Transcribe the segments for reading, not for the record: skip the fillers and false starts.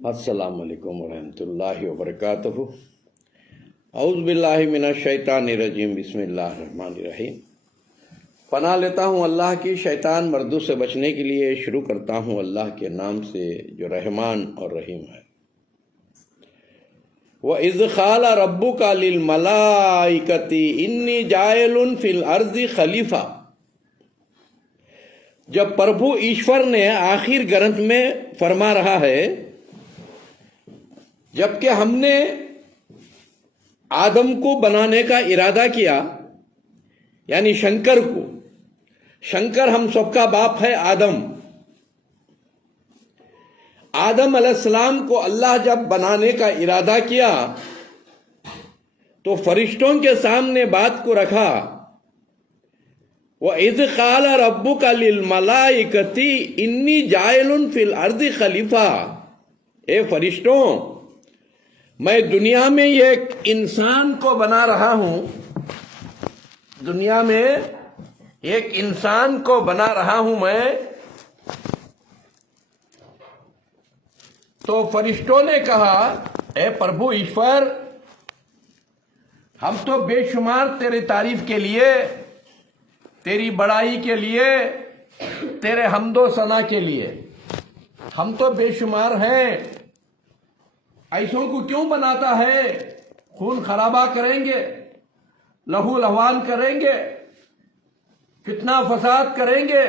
अस्सलामु अलैकुम वरहमतुल्लाहि वबरकातुहू। औज़ु बिल्लाहि मिनश शैतानिर रजीम, बिस्मिल्लाहिर रहमानिर रहीम। पनाह लेता हूँ अल्लाह की शैतान मर्दों से बचने के लिए। शुरू करता हूँ अल्लाह के नाम से जो रहमान और रहीम है। व इज़ क़ाला रब्बुका लिल मलाइकति इन्नी जाइलुन फिल अर्ज़ि खलीफा। जब प्रभु ईश्वर ने आखिर ग्रंथ में फरमा रहा है, जबकि हमने आदम को बनाने का इरादा किया, यानी शंकर को, शंकर हम सबका बाप है आदम। आदम अलैहिस्सलाम को अल्लाह जब बनाने का इरादा किया तो फरिश्तों के सामने बात को रखा। व इज़ क़ाला रब्बुका लिल मलाइकति इन्नी जाइलुन फिल अर्ज़ि खलीफा। ए फरिश्तों, मैं दुनिया में एक इंसान को बना रहा हूं, दुनिया में एक इंसान को बना रहा हूं मैं। तो फरिश्तों ने कहा, ए प्रभु ईश्वर, हम तो बेशुमार तेरी तारीफ के लिए, तेरी बड़ाई के लिए, तेरे हम्दो सना के लिए हम तो बेशुमार हैं। ऐसों को क्यों बनाता है? खून खराबा करेंगे, लहू लहवान करेंगे, फितना फसाद करेंगे।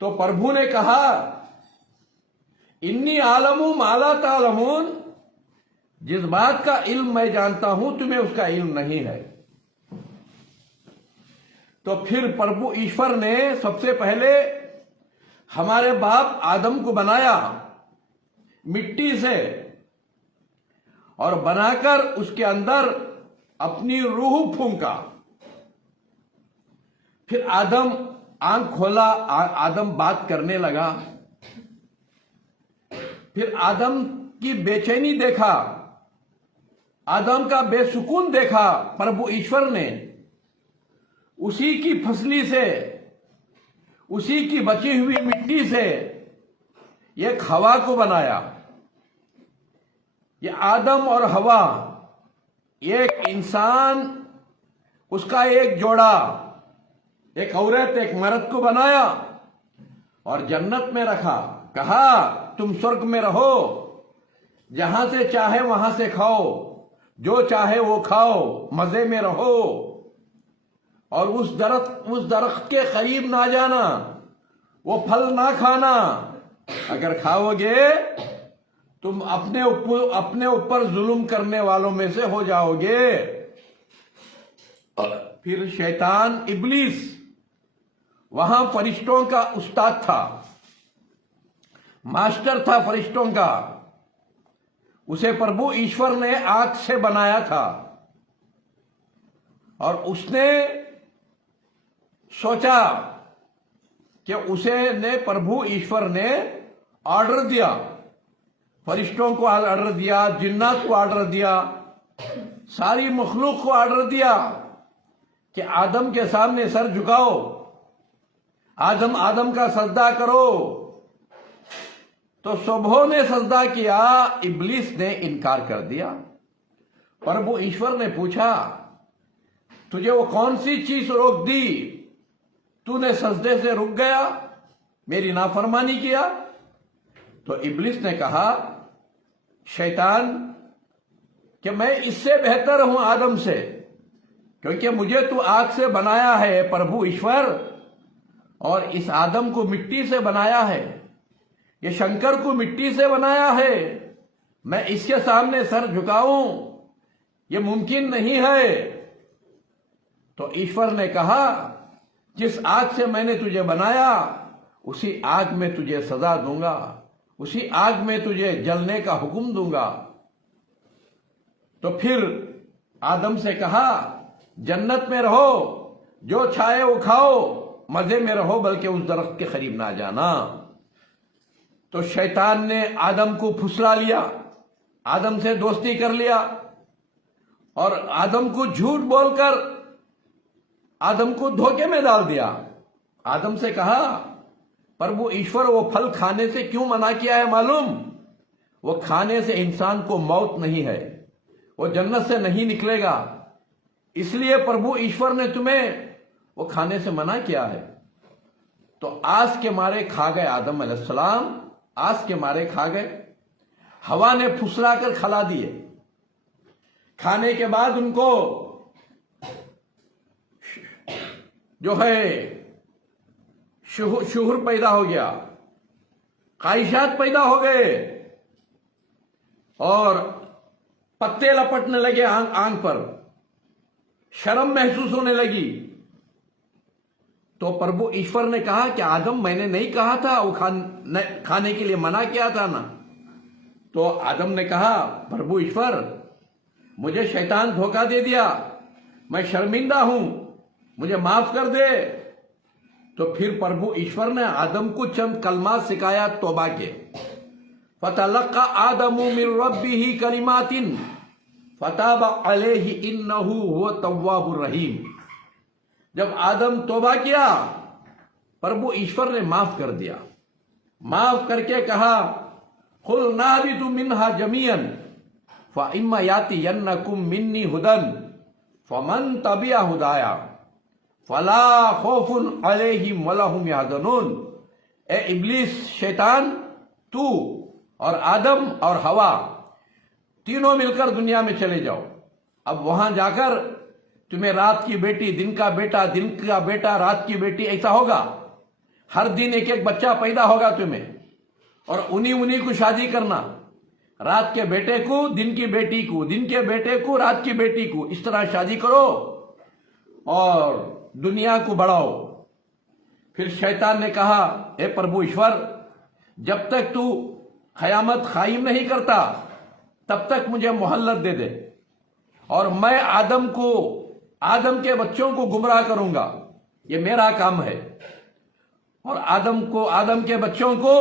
तो प्रभु ने कहा, इन्नी आलमू माला तालमून, जिस बात का इल्म मैं जानता हूं तुम्हें उसका इल्म नहीं है। तो फिर प्रभु ईश्वर ने सबसे पहले हमारे बाप आदम को बनाया मिट्टी से, और बनाकर उसके अंदर अपनी रूह फूंका। फिर आदम आंख खोला, आदम बात करने लगा। फिर आदम की बेचैनी देखा, आदम का बेसुकून देखा प्रभु ईश्वर ने। उसी की फसली से, उसी की बची हुई मिट्टी से एक हवा को बनाया। ये आदम और हवा, एक इंसान, उसका एक जोड़ा, एक औरत एक मर्द को बनाया और जन्नत में रखा। कहा, तुम स्वर्ग में रहो, जहां से चाहे वहां से खाओ, जो चाहे वो खाओ, मजे में रहो, और उस दरख्त के करीब ना जाना, वो फल ना खाना। अगर खाओगे तुम अपने ऊपर जुल्म करने वालों में से हो जाओगे। फिर शैतान इब्लीस वहां फरिश्तों का उस्ताद था, मास्टर था फरिश्तों का। उसे प्रभु ईश्वर ने आग से बनाया था, और उसने सोचा कि प्रभु ईश्वर ने ऑर्डर दिया, फरिश्तों को ऑर्डर दिया, जिन्नात को ऑर्डर दिया, सारी मखलूक को ऑर्डर दिया कि आदम के सामने सर झुकाओ, आदम का सजदा करो। तो सबों ने सजदा किया, इब्लीस ने इनकार कर दिया। प्रभु ईश्वर ने पूछा, तुझे वो कौन सी चीज रोक दी? तूने सजदे से रुक गया, मेरी नाफरमानी किया। तो इब्लीस ने कहा, शैतान, कि मैं इससे बेहतर हूं आदम से, क्योंकि मुझे तू आग से बनाया है प्रभु ईश्वर, और इस आदम को मिट्टी से बनाया है, ये शंकर को मिट्टी से बनाया है। मैं इसके सामने सर झुकाऊं, ये मुमकिन नहीं है। तो ईश्वर ने कहा, जिस आग से मैंने तुझे बनाया, उसी आग में तुझे सजा दूंगा, उसी आग में तुझे जलने का हुक्म दूंगा। तो फिर आदम से कहा, जन्नत में रहो, जो चाहे वो खाओ, मजे में रहो, बल्कि उस दरख्त के करीब ना जाना। तो शैतान ने आदम को फुसला लिया, आदम से दोस्ती कर लिया, और आदम को झूठ बोलकर आदम को धोखे में डाल दिया। आदम से कहा, प्रभु ईश्वर वो फल खाने से क्यों मना किया है मालूम? वो खाने से इंसान को मौत नहीं है, वो जन्नत से नहीं निकलेगा। इसलिए प्रभु ईश्वर ने तुम्हें वो खाने से मना किया है। तो आस के मारे खा गए आदम अलैहिस्सलाम, आस के मारे खा गए। हवा ने फुसला कर खिला दिए। खाने के बाद उनको जो है शुहूर पैदा हो गया, ख्वाहिशात पैदा हो गए और पत्ते लपटने लगे आंग पर, शर्म महसूस होने लगी। तो प्रभु ईश्वर ने कहा कि आदम मैंने नहीं कहा था वो खाने के लिए मना किया था ना। तो आदम ने कहा प्रभु ईश्वर मुझे शैतान धोखा दे दिया, मैं शर्मिंदा हूं, मुझे माफ कर दे। तो फिर प्रभु ईश्वर ने आदम को चंद कलमात सिखाया तौबा के। फतलक्का आदमु मिन रब्बिही कलिमातिन फताब अलैहि इन्नहु हुवा तव्वाबुर रहीम। जब आदम तौबा किया, प्रभु ईश्वर ने माफ कर दिया। माफ करके कहा खुल नाबितु मिन्हा जमीअन फइम्मा यातियन्नकुम मिन्नी हुदन फमन तबिया हुदाया फला खौफुन अलैहिम वला हुम यहज़नून। ए इब्लीस, शैतान, तू और आदम और हवा तीनों मिलकर दुनिया में चले जाओ। अब वहां जाकर तुम्हें रात की बेटी, दिन का बेटा, दिन का बेटा, रात की बेटी, ऐसा होगा। हर दिन एक एक बच्चा पैदा होगा तुम्हें, और उन्हीं को शादी करना। रात के बेटे को दिन की बेटी को, दिन के बेटे को रात की बेटी को, इस तरह शादी करो और दुनिया को बढ़ाओ। फिर शैतान ने कहा हे प्रभु ईश्वर, जब तक तू क़यामत कायम नहीं करता तब तक मुझे मोहल्लत दे दे, और मैं आदम के बच्चों को गुमराह करूंगा। ये मेरा काम है। और आदम के बच्चों को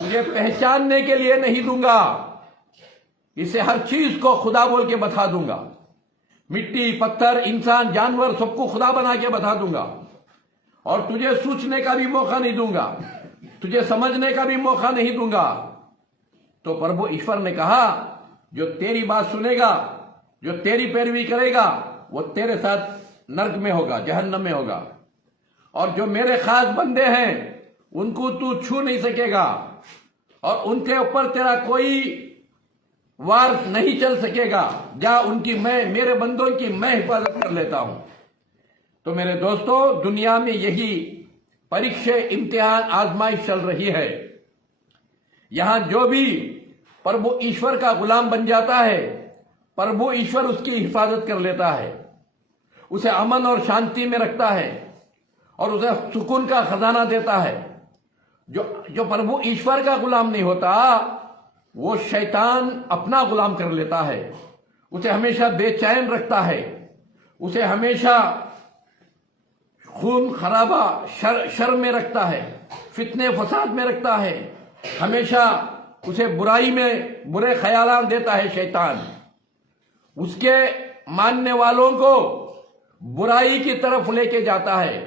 तुझे पहचानने के लिए नहीं दूंगा, इसे हर चीज को खुदा बोल के बता दूंगा। मिट्टी, पत्थर, इंसान, जानवर, सबको खुदा बना के बता दूंगा। और तुझे सोचने का भी मौका नहीं दूंगा, तुझे समझने का भी मौका नहीं दूंगा। तो प्रभु ईश्वर ने कहा जो तेरी बात सुनेगा, जो तेरी पैरवी करेगा, वो तेरे साथ नर्क में होगा, जहन्नम में होगा। और जो मेरे खास बंदे हैं उनको तू छू नहीं सकेगा, और उनके ऊपर तेरा कोई वार नहीं चल सकेगा। जा उनकी मेरे बंदों की मैं हिफाजत कर लेता हूं। तो मेरे दोस्तों, दुनिया में यही परीक्षा, इम्तिहान, आजमाइश चल रही है। यहां जो भी प्रभु ईश्वर का गुलाम बन जाता है, प्रभु ईश्वर उसकी हिफाजत कर लेता है, उसे अमन और शांति में रखता है और उसे सुकून का खजाना देता है। जो प्रभु ईश्वर का गुलाम नहीं होता, वो शैतान अपना गुलाम कर लेता है, उसे हमेशा बेचैन रखता है, उसे हमेशा खून खराबा, शर में रखता है, फितने फसाद में रखता है, हमेशा उसे बुराई में बुरे ख्यालात देता है शैतान। उसके मानने वालों को बुराई की तरफ लेके जाता है।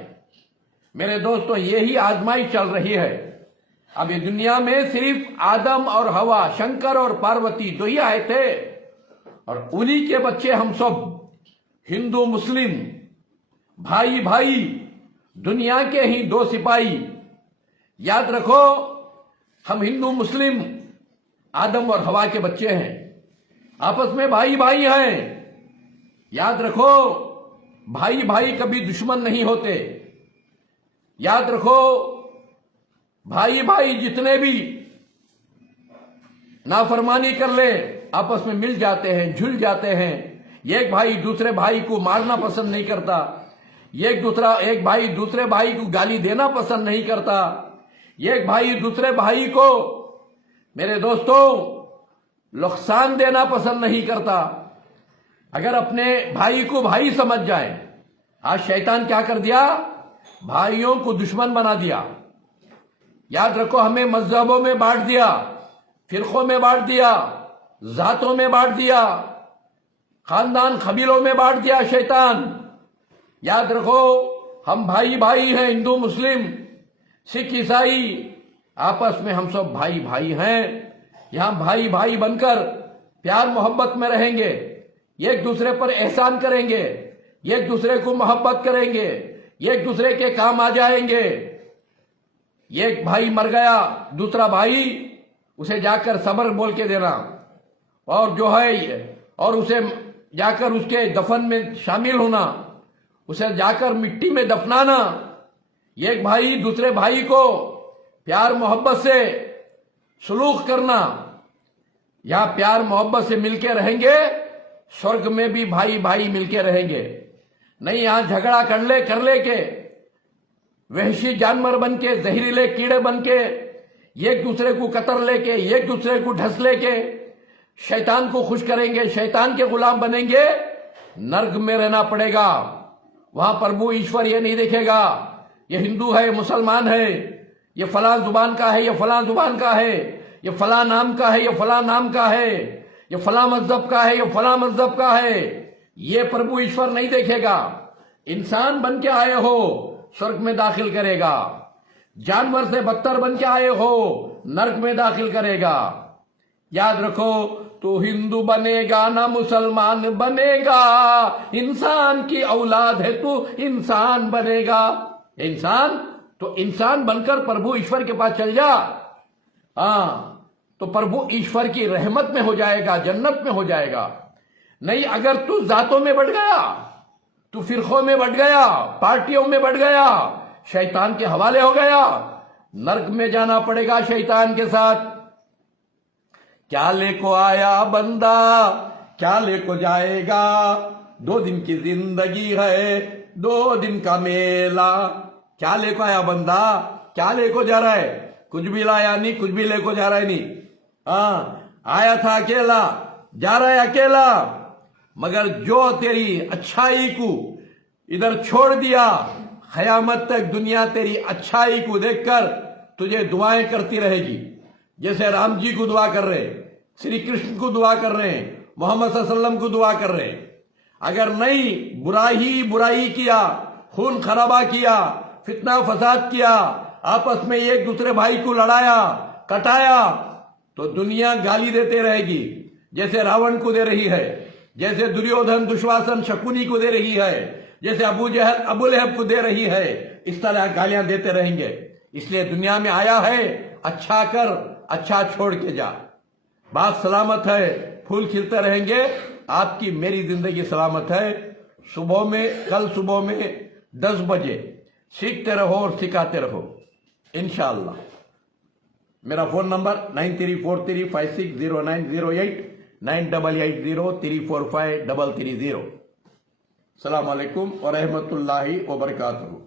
मेरे दोस्तों, यही आजमाइश चल रही है। अब ये दुनिया में सिर्फ आदम और हवा, शंकर और पार्वती दो ही आए थे, और उन्हीं के बच्चे हम सब, हिंदू मुस्लिम, भाई भाई, दुनिया के ही दो सिपाही। याद रखो, हम हिंदू मुस्लिम आदम और हवा के बच्चे हैं, आपस में भाई भाई हैं। याद रखो, भाई भाई कभी दुश्मन नहीं होते। याद रखो, भाई भाई जितने भी नाफरमानी कर ले आपस में मिल जाते हैं, झुल जाते हैं। एक भाई दूसरे भाई को मारना पसंद नहीं करता, एक भाई दूसरे भाई को गाली देना पसंद नहीं करता, एक भाई दूसरे भाई को, मेरे दोस्तों, नुकसान देना पसंद नहीं करता। अगर अपने भाई को भाई समझ जाए, आज शैतान क्या कर दिया, भाइयों को दुश्मन बना दिया। याद रखो, हमें मजहबों में बांट दिया, फिरकों में बांट दिया, जातों में बांट दिया, खानदान कबीलों में बांट दिया शैतान। याद रखो, हम भाई भाई हैं, हिंदू मुस्लिम, सिख ईसाई, आपस में हम सब भाई भाई हैं। यहां भाई भाई बनकर प्यार मोहब्बत में रहेंगे, एक दूसरे पर एहसान करेंगे, एक दूसरे को मोहब्बत करेंगे, एक दूसरे के काम आ जाएंगे। एक भाई मर गया, दूसरा भाई उसे जाकर सब्र बोल के देना, और जो है और उसे जाकर उसके दफन में शामिल होना, उसे जाकर मिट्टी में दफनाना। एक भाई दूसरे भाई को प्यार मोहब्बत से सलूक करना। यहां प्यार मोहब्बत से मिलके रहेंगे, स्वर्ग में भी भाई भाई मिलके रहेंगे। नहीं यहां झगड़ा कर ले के वहशी जानवर बन के, जहरीले कीड़े बन के, एक दूसरे को कतर लेके, एक दूसरे को ढस लेके शैतान को खुश करेंगे, शैतान के गुलाम बनेंगे। नर्क में रहना पड़ेगा। वहां प्रभु ईश्वर ये नहीं देखेगा ये हिंदू है, मुसलमान है, ये फलां जुबान का है, ये फलां जुबान का है, ये फलां नाम का है, ये फलां नाम का है, ये फलां मजहब का है, ये फलां मजहब का है। ये प्रभु ईश्वर नहीं देखेगा। इंसान बन के आए हो, स्वर्ग में दाखिल करेगा। जानवर से बदतर बन के आए हो, नर्क में दाखिल करेगा। याद रखो, तू हिंदू बनेगा ना मुसलमान बनेगा, इंसान की औलाद है, तू इंसान बनेगा। इंसान तो इंसान बनकर प्रभु ईश्वर के पास चल जा। तो प्रभु ईश्वर की रहमत में हो जाएगा, जन्नत में हो जाएगा। नहीं अगर तू जातों में बढ़ गया, तू फिरकों में बढ़ गया, पार्टियों में बढ़ गया, शैतान के हवाले हो गया, नर्क में जाना पड़ेगा शैतान के साथ। क्या लेको आया बंदा, क्या लेको जाएगा, 2 दिन की जिंदगी है, 2 दिन का मेला। क्या लेको आया बंदा, क्या लेको जा रहा है? कुछ भी लाया नहीं, कुछ भी लेको जा रहा है नहीं। आया था अकेला, जा रहा है अकेला। मगर जो तेरी अच्छाई को इधर छोड़ दिया, क़यामत तक दुनिया तेरी अच्छाई को देखकर तुझे दुआएं करती रहेगी। जैसे राम जी को दुआ कर रहे, श्री कृष्ण को दुआ कर रहे हैं, मोहम्मद सल्लल्लाहु अलैहि वसल्लम को दुआ कर रहे हैं। अगर नहीं बुराई किया, खून खराबा किया, फितना फसाद किया, आपस में एक दूसरे भाई को लड़ाया कटाया, तो दुनिया गाली देते रहेगी। जैसे रावण को दे रही है, जैसे दुर्योधन दुश्वासन शकुनी को दे रही है, जैसे अबू जहल अबू लहब को दे रही है, इस तरह गालियां देते रहेंगे। इसलिए दुनिया में आया है, अच्छा कर, अच्छा छोड़ के जा। बात सलामत है, फूल खिलते रहेंगे, आपकी मेरी जिंदगी सलामत है। सुबह में, कल सुबह में 10 बजे सीखते रहो और सिखाते रहो इंशाअल्लाह। मेरा फोन नंबर 9343560908 9880345330। अस्सलाम वालेकुम व रहमतुल्लाहि व बरकातहू।